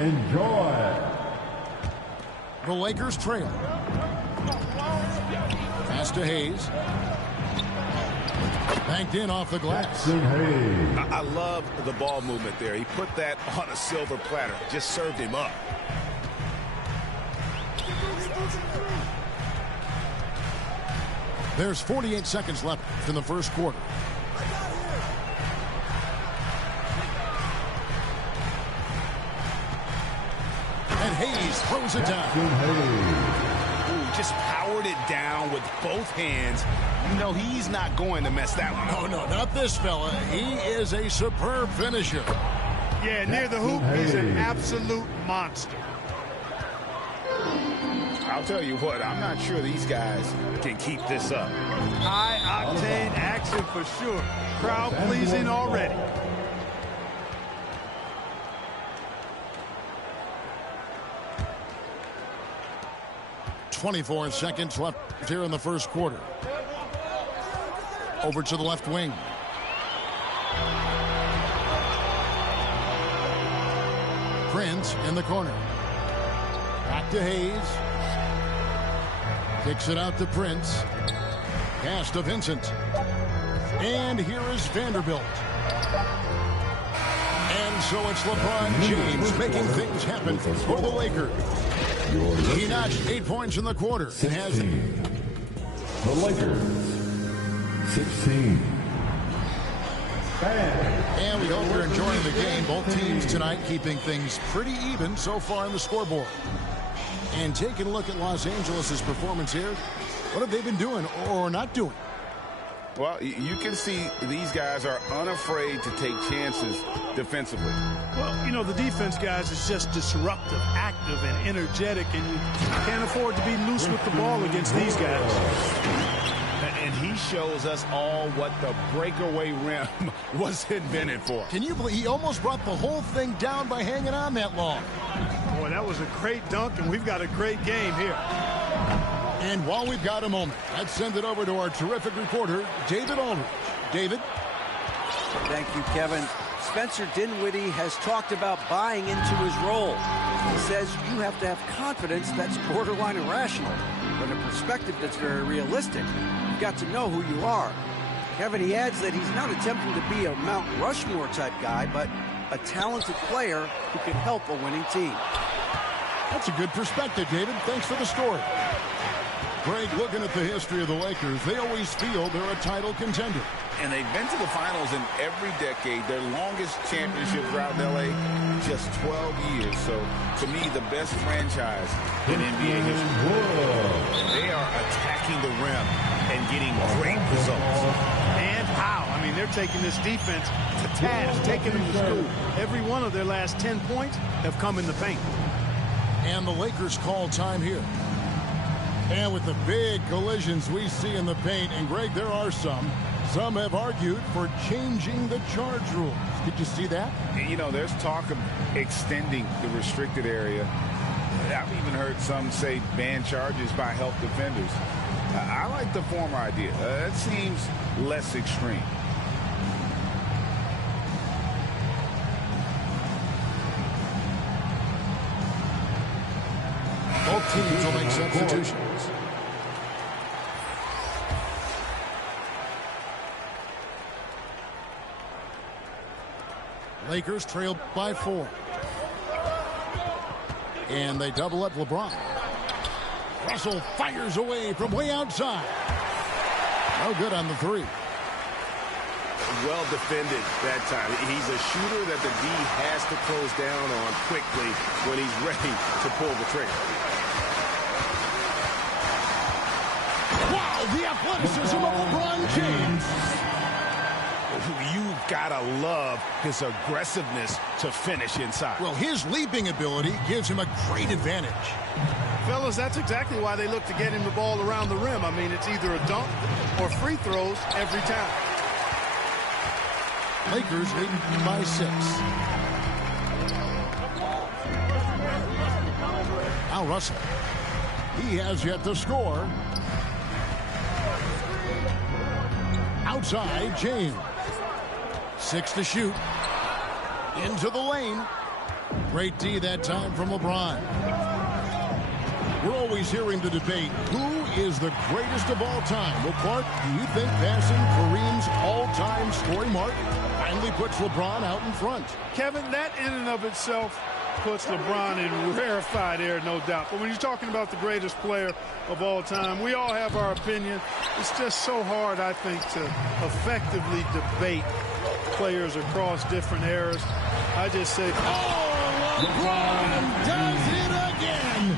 Enjoy. The Lakers trail. Pass to Hayes. Banked in off the glass. I love the ball movement there. He put that on a silver platter. Just served him up. There's 48 seconds left in the first quarter. And Hayes throws it down. Ooh, just powered it down with both hands. You know he's not going to mess that one up. Oh, no, not this fella. He is a superb finisher. Yeah, near the hoop, he's an absolute monster. I'll tell you what, I'm not sure these guys can keep this up. High-octane action for sure. Crowd-pleasing already. .24 seconds left here in the first quarter. Over to the left wing. Prince in the corner. Back to Hayes. Kicks it out to Prince. Pass to Vincent. And here is Vanderbilt. And so it's LeBron James making things happen for the Lakers. He notched 8 points in the quarter. And has the Lakers, 16. And we hope you're enjoying the game. Both teams tonight keeping things pretty even so far on the scoreboard. And taking a look at Los Angeles' performance here, what have they been doing or not doing? Well, you can see these guys are unafraid to take chances defensively. Well, you know, the defense, guys, is just disruptive, active, and energetic, and you can't afford to be loose with the ball against these guys. And he shows us all what the breakaway rim was invented for. Can you believe he almost brought the whole thing down by hanging on that long? Boy, that was a great dunk, and we've got a great game here. And while we've got a moment, let's send it over to our terrific reporter, David Aldridge. David? Thank you, Kevin. Spencer Dinwiddie has talked about buying into his role. He says you have to have confidence that's borderline irrational, but a perspective that's very realistic. You've got to know who you are. Kevin, he adds that he's not attempting to be a Mount Rushmore type guy, but a talented player who can help a winning team. That's a good perspective, David. Thanks for the story. Greg, looking at the history of the Lakers, they always feel they're a title contender. And they've been to the finals in every decade. Their longest championship drought in L.A., just 12 years. So, to me, the best franchise in NBA history. They are attacking the rim and getting great results. And how? I mean, they're taking this defense to task, taking them to school. Every one of their last 10 points have come in the paint. And the Lakers call time here. And with the big collisions we see in the paint, and Greg, there are some have argued for changing the charge rules. Did you see that? You know, there's talk of extending the restricted area. I've even heard some say ban charges by help defenders. I like the former idea. That seems less extreme. Both teams will make substitutions. Lakers trail by 4. And they double up LeBron. Russell fires away from way outside. No good on the 3. Well defended that time. He's a shooter that the D has to close down on quickly when he's ready to pull the trigger. Wow, the athleticism of LeBron James. You've got to love his aggressiveness to finish inside. Well, his leaping ability gives him a great advantage. Fellas, that's exactly why they look to get him the ball around the rim. I mean, it's either a dunk or free throws every time. Lakers leading by 6. Now Russell. He has yet to score. Outside, James. 6 to shoot. Into the lane. Great D that time from LeBron. We're always hearing the debate, who is the greatest of all time? Well, Clark, do you think passing Kareem's all-time scoring mark finally puts LeBron out in front? Kevin, that in and of itself puts LeBron in rarefied air, no doubt. But when you're talking about the greatest player of all time, we all have our opinion. It's just so hard, I think, to effectively debate players across different eras. I just say, oh, LeBron does it again.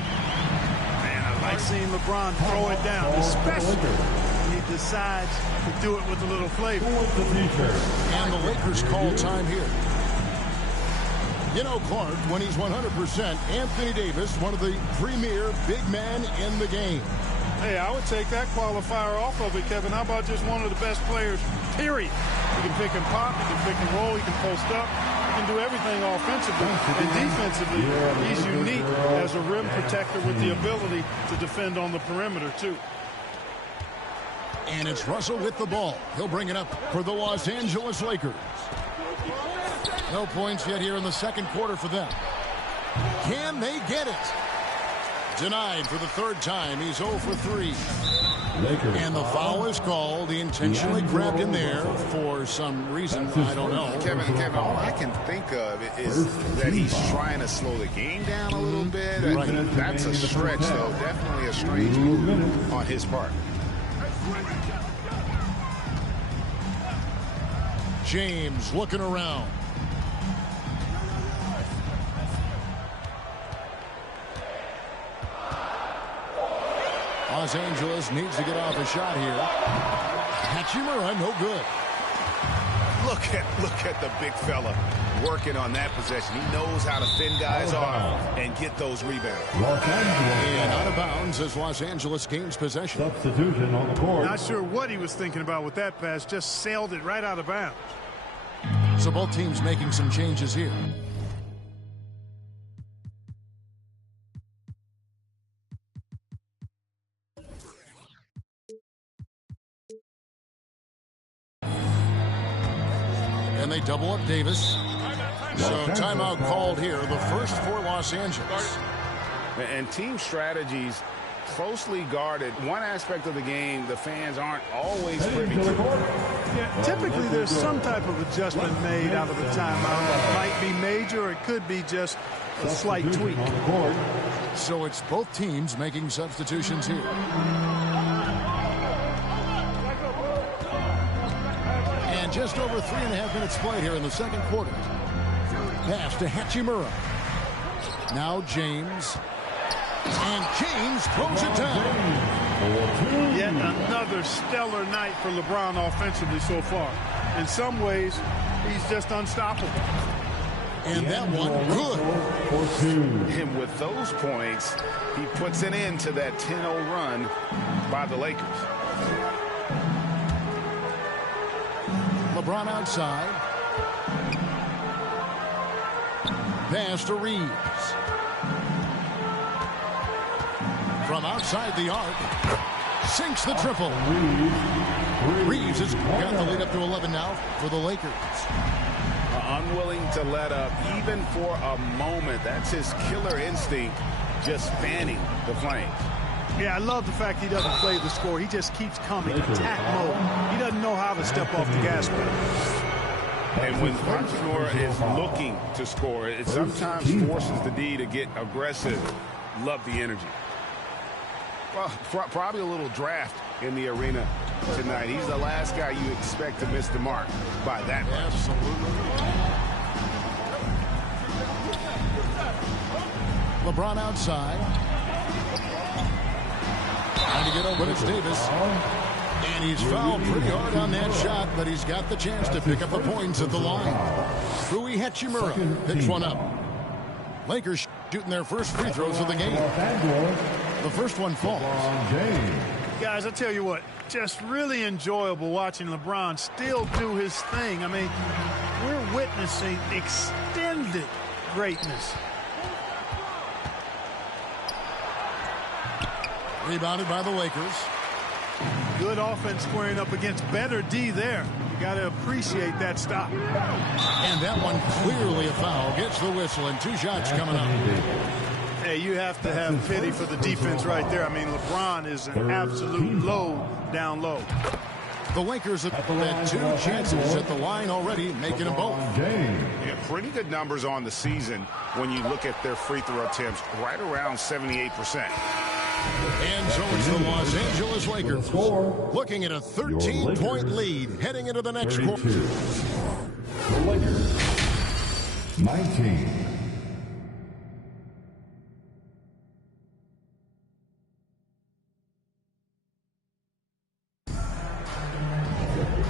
Man, I like seeing LeBron throw it down, especially when he decides to do it with a little flavor. And the Lakers call time here. You know, Clark, when he's 100%, Anthony Davis, one of the premier big men in the game. Hey, I would take that qualifier off of it, Kevin. How about just one of the best players, period? He can pick and pop, he can pick and roll, he can post up, he can do everything offensively. And defensively, he's unique as a rim protector with the ability to defend on the perimeter, too. And it's Russell with the ball. He'll bring it up for the Los Angeles Lakers. No points yet here in the second quarter for them. Can they get it? Denied for the 3rd time. He's 0 for 3. And the foul is called. He intentionally grabbed in there for some reason. I don't know. Kevin, all I can think of is that he's trying to slow the game down a little bit. Right. That's a stretch, though. Definitely a strange move on his part. James looking around. Los Angeles needs to get off a shot here. Hachimura, no good. Look at the big fella working on that possession. He knows how to thin guys off and get those rebounds. And out of bounds as Los Angeles gains possession. Substitution on the court. Not sure what he was thinking about with that pass. Just sailed it right out of bounds. So both teams making some changes here. And they double up Davis. So timeout called here, the first for Los Angeles. And team strategies closely guarded. One aspect of the game the fans aren't always privy to. Yeah, typically there's some type of adjustment made out of a timeout. It might be major, or it could be just a slight tweak. So it's both teams making substitutions here. And just over 3.5 minutes played here in the second quarter. Pass to Hachimura. Now James. And James throws it down. Yet another stellar night for LeBron offensively so far. In some ways, he's just unstoppable. And that one good. And with those points, he puts an end to that 10-0 run by the Lakers. LeBron outside. Pass to Reeves. From outside the arc. Sinks the triple. Reeves has got the lead up to 11 now for the Lakers. Unwilling to let up even for a moment. That's his killer instinct, just fanning the flames. Yeah, I love the fact he doesn't play the score. He just keeps coming, attack mode. He doesn't know how to step off the gas pedal. And when Hachimura is looking to score, it sometimes forces the D to get aggressive. Love the energy. Well, probably a little draft in the arena tonight. He's the last guy you expect to miss the mark by that much. Absolutely. LeBron outside. Trying to get over to Davis. And he's fouled pretty hard on that shot, but he's got the chance to pick up the points at the line. Rui Hachimura picks one up. Lakers shooting their first free throws of the game. The first one falls. Guys, I tell you what, just really enjoyable watching LeBron still do his thing. I mean, we're witnessing extended greatness. Rebounded by the Lakers. Good offense squaring up against better D there. You got to appreciate that stop. And that one clearly a foul. Gets the whistle and 2 shots coming up. Hey, you have to have pity for the defense right there. I mean, LeBron is an absolute low down low. The Lakers have had 2 chances at the line already, making them both. Yeah, pretty good numbers on the season when you look at their free throw attempts, right around 78%. And so it's the Los Angeles Lakers looking at a 13-point lead heading into the next quarter. The Lakers, 19.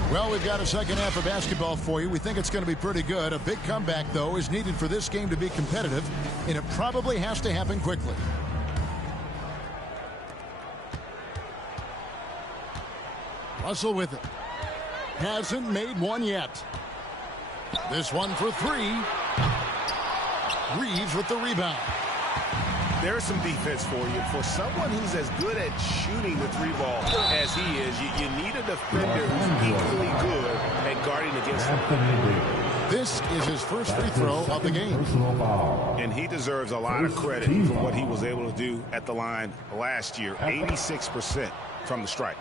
Well, we've got a second half of basketball for you. We think it's going to be pretty good. A big comeback, though, is needed for this game to be competitive, and it probably has to happen quickly. Russell with it. Hasn't made one yet. This one for 3. Reeves with the rebound. There's some defense for you. For someone who's as good at shooting the 3-ball as he is, you need a defender who's equally good at guarding against him. This is his first free throw of the game. And he deserves a lot of credit for what he was able to do at the line last year. 86% from the stripe.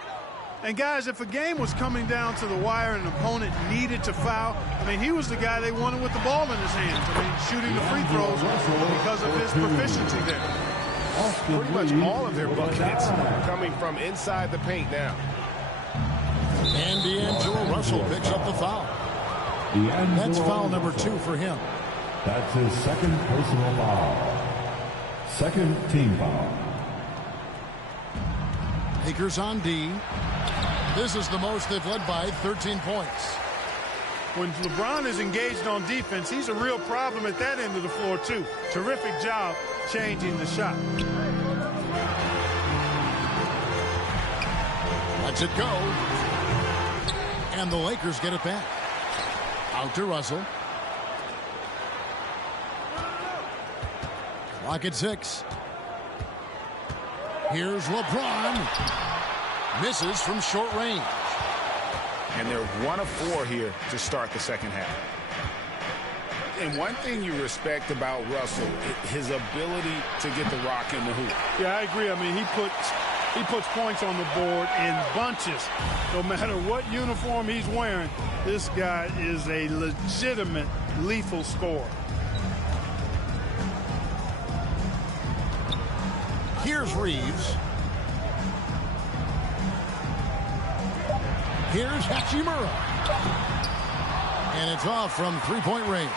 And guys, if a game was coming down to the wire and an opponent needed to foul, I mean, he was the guy they wanted with the ball in his hands. I mean, shooting the free throws because of his proficiency there. Pretty much all of their buckets coming from inside the paint now. And D'Angelo Russell picks up the foul. That's foul number 2 for him. That's his second personal foul. Second team foul. Lakers on D. This is the most they've led by, 13 points. When LeBron is engaged on defense, he's a real problem at that end of the floor, too. Terrific job changing the shot. Lets it go. And the Lakers get it back. Out to Russell. Clock at 6. Here's LeBron. Misses from short range. And they're 1 of 4 here to start the second half. And one thing you respect about Russell, his ability to get the rock in the hoop. Yeah, I agree. I mean, he puts points on the board in bunches. No matter what uniform he's wearing, this guy is a legitimate lethal scorer. Here's Reeves. Here's Hachimura. And it's off from 3-point range.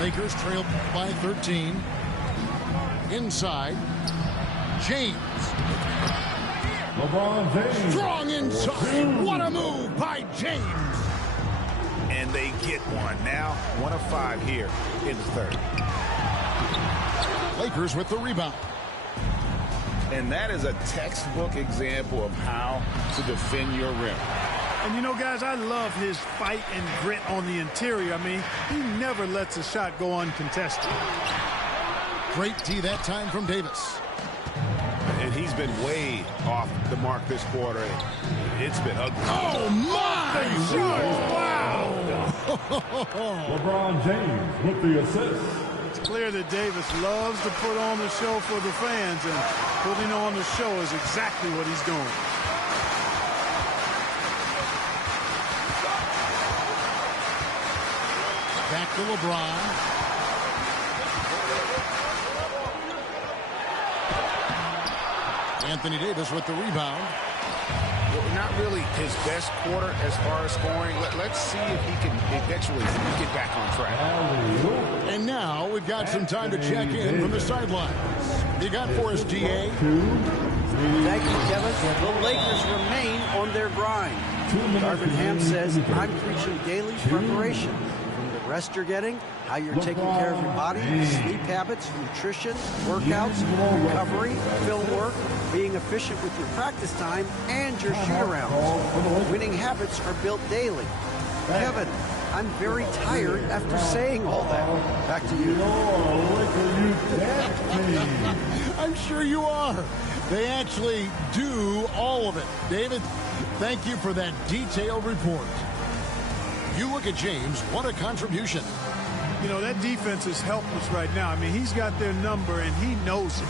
Lakers trail by 13. Inside. James. LeBron James. Strong inside. What a move by James. And they get one. Now 1 of 5 here in the third. Lakers with the rebound. And that is a textbook example of how to defend your rim. And, you know, guys, I love his fight and grit on the interior. I mean, he never lets a shot go uncontested. Great tee that time from Davis. And he's been way off the mark this quarter. It's been ugly. Oh, my! Wow! LeBron James with the assist. It's clear that Davis loves to put on the show for the fans, and putting on the show is exactly what he's doing. Back to LeBron. Anthony Davis with the rebound. Not really his best quarter as far as scoring. Let's see if he can eventually get back on track. And now we've got some time to check in from the sidelines. You got for us, GA? Thank you, Kevin. The Lakers remain on their grind. Darvin Ham says, I'm preaching daily preparation. From the rest you're getting, how you're taking care of your body, sleep habits, nutrition, workouts, recovery, film work, being efficient with your practice time, and your shoot-arounds. Winning habits are built daily. Kevin, I'm very tired after saying all that. Back to you. I'm sure you are. They actually do all of it. David, thank you for that detailed report. You look at James, what a contribution. You know, that defense is helpless right now. I mean, he's got their number, and he knows it.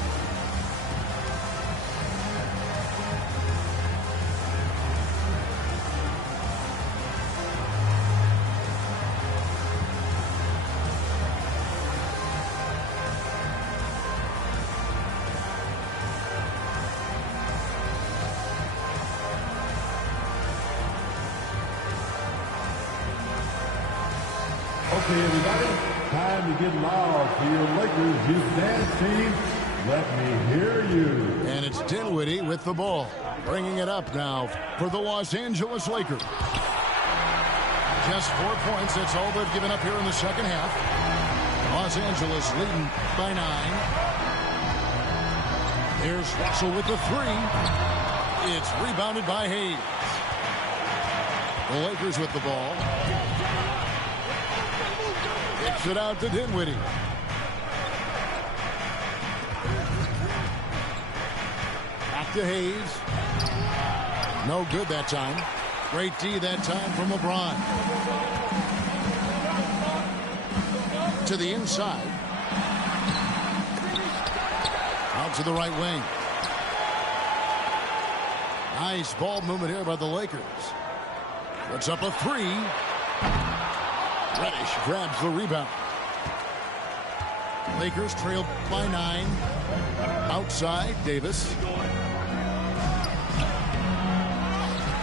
Okay, everybody, time to get loud for your Lakers Youth Dance team. Let me hear you. And it's Dinwiddie with the ball, bringing it up now for the Los Angeles Lakers. Just 4 points, that's all they've given up here in the second half. Los Angeles leading by 9. Here's Russell with the 3. It's rebounded by Hayes. The Lakers with the ball. Kicks it out to Dinwiddie. Back to Hayes. No good that time. Great D that time from LeBron. To the inside. Out to the right wing. Nice ball movement here by the Lakers. Puts up a 3. Reddish grabs the rebound. Lakers trailed by 9. Outside, Davis.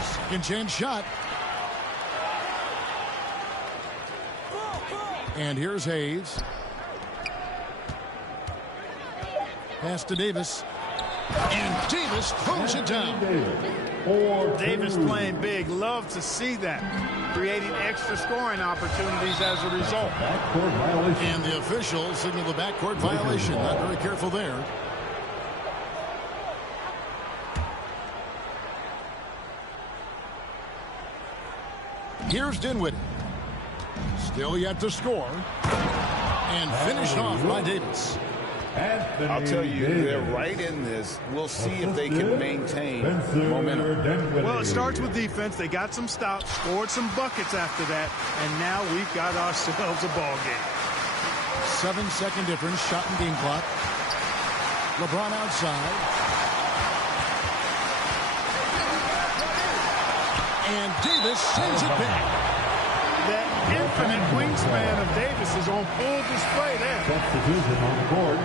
Second chance shot. And here's Hayes. Pass to Davis. And Davis throws it down. Davis playing big. Love to see that. Creating extra scoring opportunities as a result. And the officials signal the backcourt violation. Not very careful there. Here's Dinwiddie. Still yet to score. And finished off by Davis. I'll tell you, they're right in this. We'll see if they can maintain momentum. Well, it starts with defense. They got some stops, scored some buckets after that, and now we've got ourselves a ball game. 7-second difference, shot and game clock. LeBron outside. And Davis sends it back. That infinite wingspan of Davis is on full display there. Substitution on the board.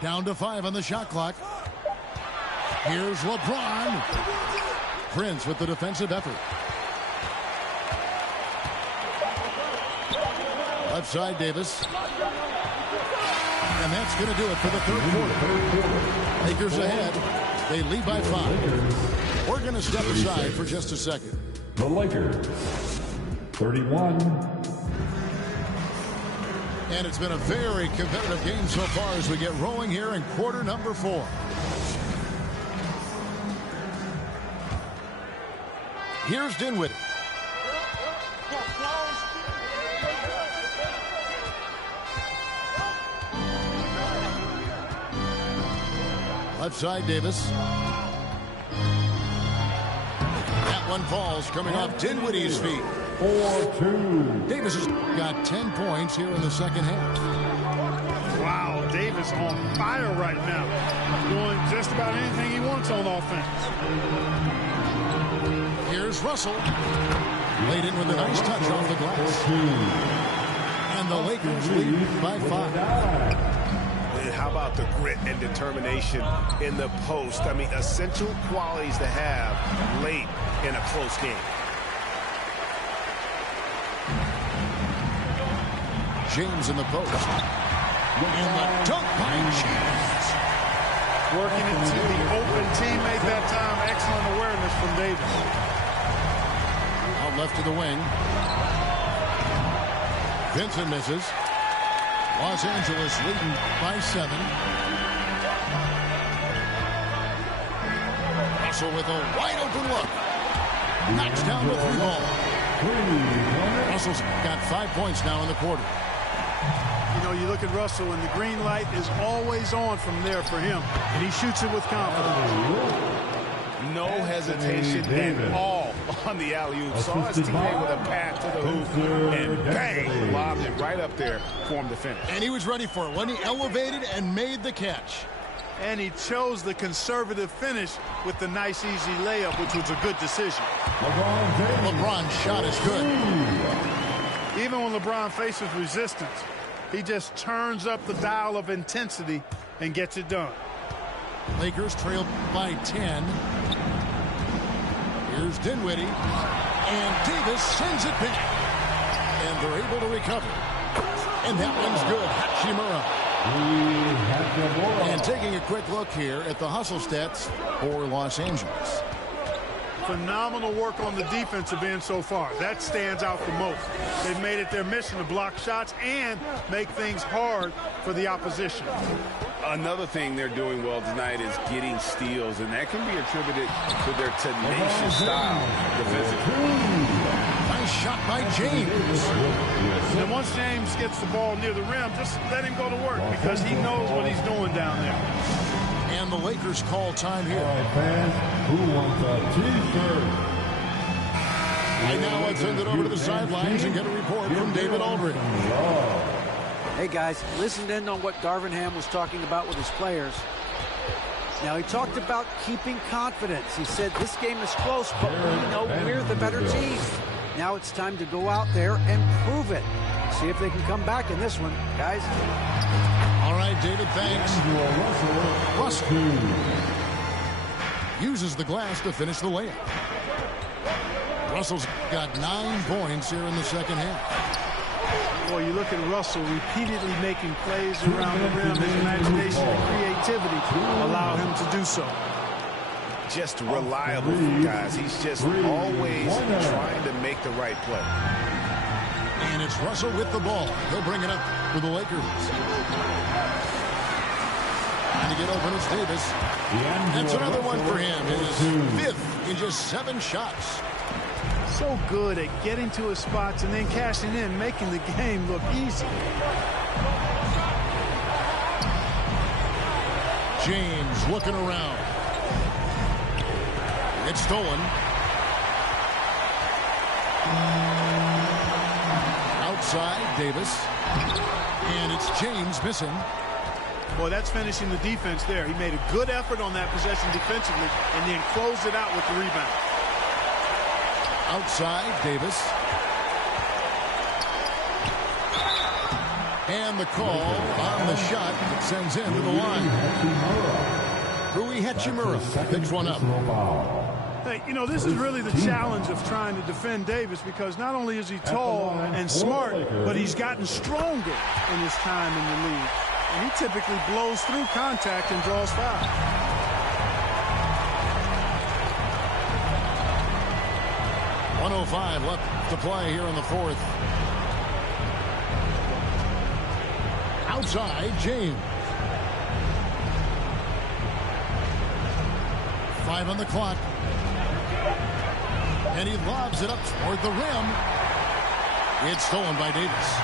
Down to 5 on the shot clock. Here's LeBron. Prince with the defensive effort. Left side, Davis. And that's going to do it for the third quarter. Lakers ahead. They lead by 5. We're going to step aside for just a second. The Lakers, 31. And it's been a very competitive game so far as we get rolling here in quarter number 4. Here's Dinwiddie. Left side, Davis. That one falls coming off Dinwiddie's feet. 4-2. Davis has got 10 points here in the second half. Wow, Davis on fire right now, doing just about anything he wants on offense. Here's Russell. Laid in with a nice touch off the glass. And the Lakers lead by 5. How about the grit and determination in the post? I mean, essential qualities to have late in a close game. James in the post. And the dunk by James. Working into the open teammate that time. Excellent awareness from Davis. Out left to the wing. Vincent misses. Los Angeles leading by 7. Russell with a wide open look. Knocks down the 3 ball. Russell's got 5 points now in the quarter. You know, you look at Russell, and the green light is always on from there for him, and he shoots it with confidence. No hesitation at all on the alley-oop. Saw his teammate with a pass to the hoop, and bang, lobbed it right up there for him to finish. And he was ready for it when he elevated and made the catch. And he chose the conservative finish with the nice, easy layup, which was a good decision. LeBron's shot is good. Even when LeBron faces resistance, he just turns up the dial of intensity and gets it done. Lakers trail by 10. Here's Dinwiddie. And Davis sends it back. And they're able to recover. And that one's good. Hachimura. And taking a quick look here at the hustle stats for Los Angeles. Phenomenal work on the defensive end so far. That stands out the most. They've made it their mission to block shots and make things hard for the opposition. Another thing they're doing well tonight is getting steals, and that can be attributed to their tenacious style defensively. Nice shot by James. And once James gets the ball near the rim, just let him go to work because he knows what he's doing down there. And the Lakers call time here. All right, fans, who wants a T-shirt? Right now, let's send it over to the sidelines and get a report from David Aldridge. Hey, guys, listened in on what Darvin Ham was talking about with his players. Now, he talked about keeping confidence. He said this game is close, but we know we're the better team. Now it's time to go out there and prove it. See if they can come back in this one, guys. All right, David, thanks. Russell uses the glass to finish the layup. Russell's got 9 points here in the second half. Boy, you look at Russell repeatedly making plays around the rim. His imagination and creativity allow him to do so. Just reliable, guys. He's just always trying to make the right play. And it's Russell with the ball. He'll bring it up for the Lakers. Trying to get open is Davis. That's another one for him. His 5th in just 7 shots. So good at getting to his spots and then cashing in, making the game look easy. James looking around. It's stolen. Outside, Davis. And it's James missing. Boy, that's finishing the defense there. He made a good effort on that possession defensively and then closed it out with the rebound. Outside, Davis. And the call on the shot that sends him to the line. Rui Hachimura picks one up. Hey, you know, this is really the challenge of trying to defend Davis because not only is he tall and smart, but he's gotten stronger in his time in the league. And he typically blows through contact and draws fouls. .105 left to play here in the 4th. Outside, James. 5 on the clock. And he lobs it up toward the rim. It's stolen by Davis.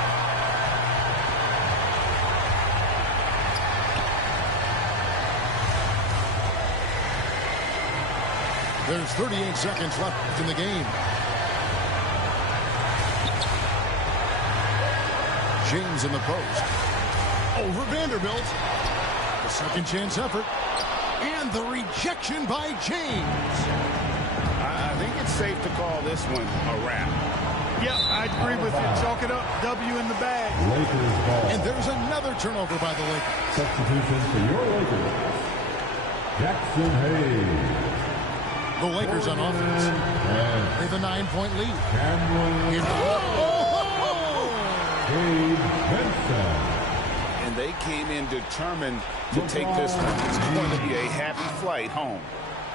There's 38 seconds left in the game. James in the post. over Vanderbilt. The second chance effort. And the rejection by James. I think it's safe to call this one a wrap. Yep, I agree with you. Chalk it up. W in the bag. Lakers ball. And there's another turnover by the Lakers. Substitution for your Lakers. Jackson Hayes. The Lakers on offense. They have a 9-point lead. Cameron. Gabe Benson. And they came in determined to take this one. It's going to be a happy flight home.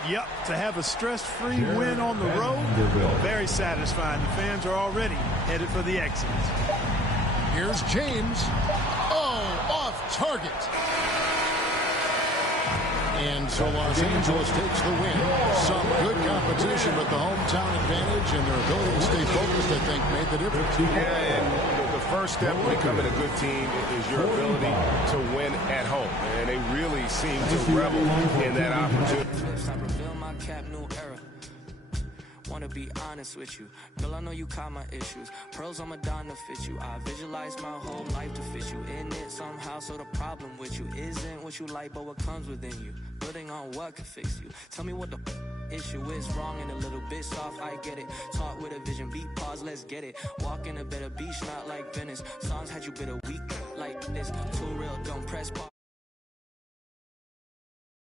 Yep, to have a stress-free win on the road, very satisfying. The fans are already headed for the exits. Here's James. Oh, off target. And so Los Angeles takes the win. Some good competition, but the hometown advantage and their ability to stay focused, I think, made the difference. Yeah, and the first step in becoming a good team is your ability to win at home. And they really seem to revel in that opportunity. Wanna be honest with you, girl, I know you caught my issues. Pearls on Madonna fit you. I visualize my whole life to fit you in it somehow. So the problem with you isn't what you like, but what comes within you. Building on what can fix you. Tell me what the issue is. Wrong and a little bit soft, I get it. Talk with a vision, beat pause, let's get it. Walk in a better beach, not like Venice. Songs had you bitter weak like this. Too real, don't press pause.